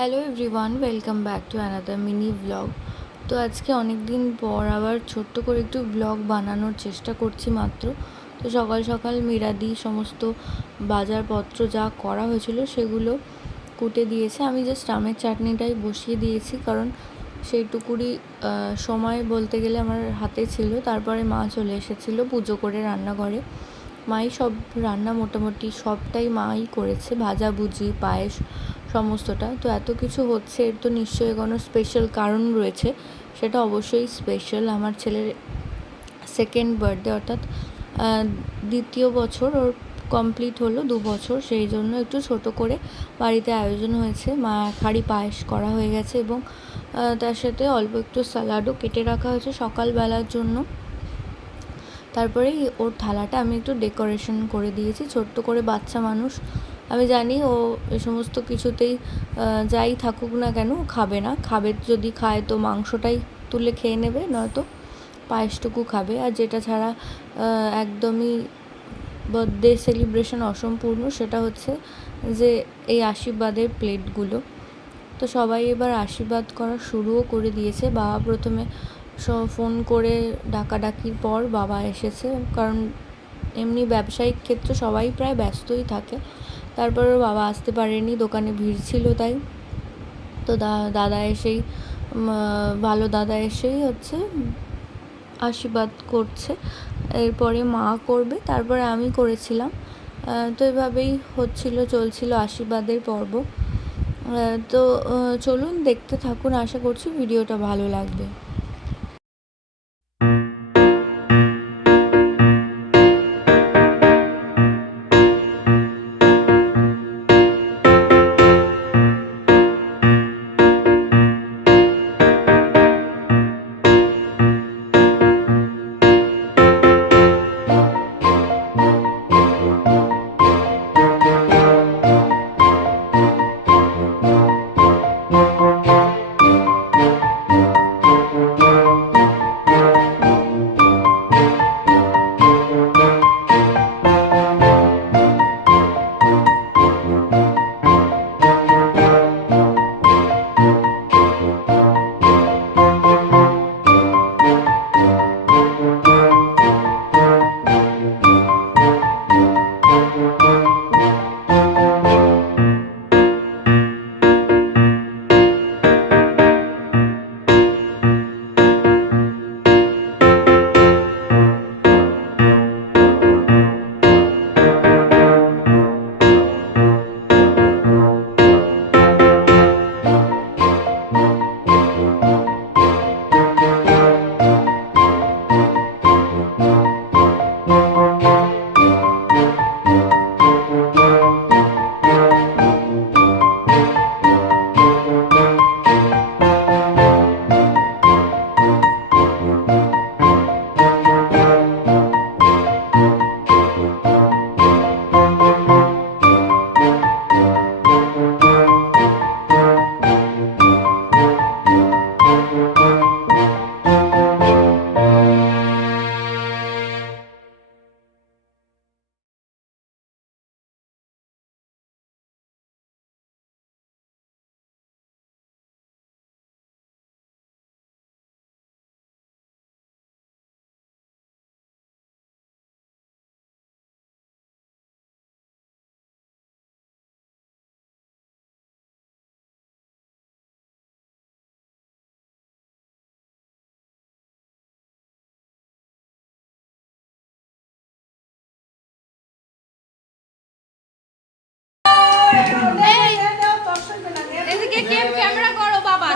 Hello everyone, welcome back to another mini blog. তো আজকে অনেক দিন পর আবার ছোট্ট করে একটু ব্লগ বানানোর চেষ্টা করছি মাত্র। তো সকাল সকাল মিরাদি সমস্ত বাজারপত্র যা করা হয়েছিল সেগুলো কুটে দিয়েছে। আমি জাস্ট আমের চাটনিটাই বসিয়ে দিয়েছি, কারণ সেইটুকুরই সময় বলতে গেলে আমার হাতে ছিল। তারপরে মা চলে এসেছিলো পুজো করে রান্নাঘরে। মাই সব রান্না মোটামুটি সবটাই মাই করেছে, ভাজাভুজি পায়েস সমস্তটা। তো এত কিছু হচ্ছে, এর তো নিশ্চয়ই কোনো স্পেশাল কারণ রয়েছে। সেটা অবশ্যই স্পেশাল। আমার ছেলের সেকেন্ড বার্থডে, অর্থাৎ দ্বিতীয় বছর ওর কমপ্লিট হলো 2 বছর, সেই জন্য একটু ছোট করে বাড়িতে আয়োজন হয়েছে। মা এক হাঁড়ি পায়েস করা হয়ে গেছে এবং তার সাথে অল্প একটু স্যালাডও কেটে রাখা হয়েছে সকালবেলার জন্য। তারপরেই ওর থালাটা আমি একটু ডেকোরেশন করে দিয়েছি, ছোট্ট করে বাচ্চা মানুষ। আমি জানি ও এ সমস্ত কিছুতেই যাই থাকুক না কেন খাবে না। খাবে, যদি খায় তো মাংসটাই তুলে খেয়ে নেবে, নয়তো পায়েসটুকু খাবে। আর যেটা ছাড়া একদমই বার্থডে সেলিব্রেশন অসম্পূর্ণ, সেটা হচ্ছে যে এই আশীর্বাদের প্লেটগুলো। তো সবাই এবার আশীর্বাদ করা শুরুও করে দিয়েছে। বাবা প্রথমে ফোন করে ডাকাডাকির পর বাবা এসেছে, কারণ এমনি ব্যবসায়িক ক্ষেত্রে সবাই প্রায় ব্যস্তই থাকে। তারপরেও বাবা আসতে পারেনি, দোকানে ভিড় ছিল তাই। তো দাদা এসেই ভালো দাদা এসেই হচ্ছে আশীর্বাদ করছে। এরপরে মা করবে, তারপরে আমি করেছিলাম। তো এভাবেই চলছিল আশীর্বাদের পর্ব। তো চলুন দেখতে থাকুন, আশা করছি ভিডিওটা ভালো লাগবে। এদিকে ক্যামেরা করো বাবা।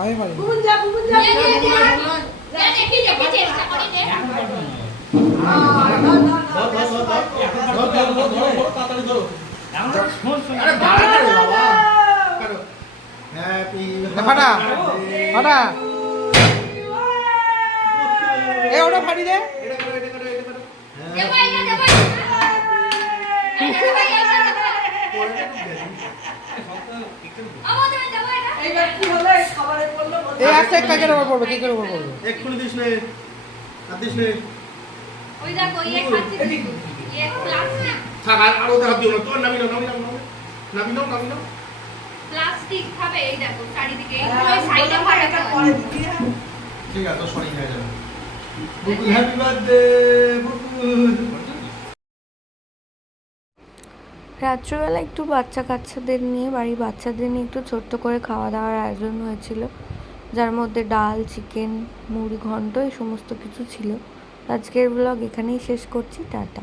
আমি পারি ফাটা ফাটা এ ওটা ফাটি দে। এই একটা কেকের উপর পড়বে, কেকের উপর পড়বে। এক্ষুনি দিস নে, আর দিস নে। ওই দেখো, ইয়ে খাচ্ছে। থাক আর আরো দেখা দিও না তোর নামি নাও প্লাস্টিক খাবে এই দেখো চারিদিকে এই সাইডে ফাটাতে হয় ঠিক আছে তো সরি হয়ে যাবে বুবু হ্যাপি বার্থডে বুবু রাত্রিবেলা একটু কাচ্চাদের নিয়ে বাড়ির বাচ্চাদের নিয়ে একটু ছোট্ট করে খাওয়া দাওয়ার আয়োজন হয়েছিল, যার মধ্যে ডাল, চিকেন, মুড়ি ঘন্ট এই সমস্ত কিছু ছিল। আজকের ব্লগ এখানেই শেষ করছি, টাটা।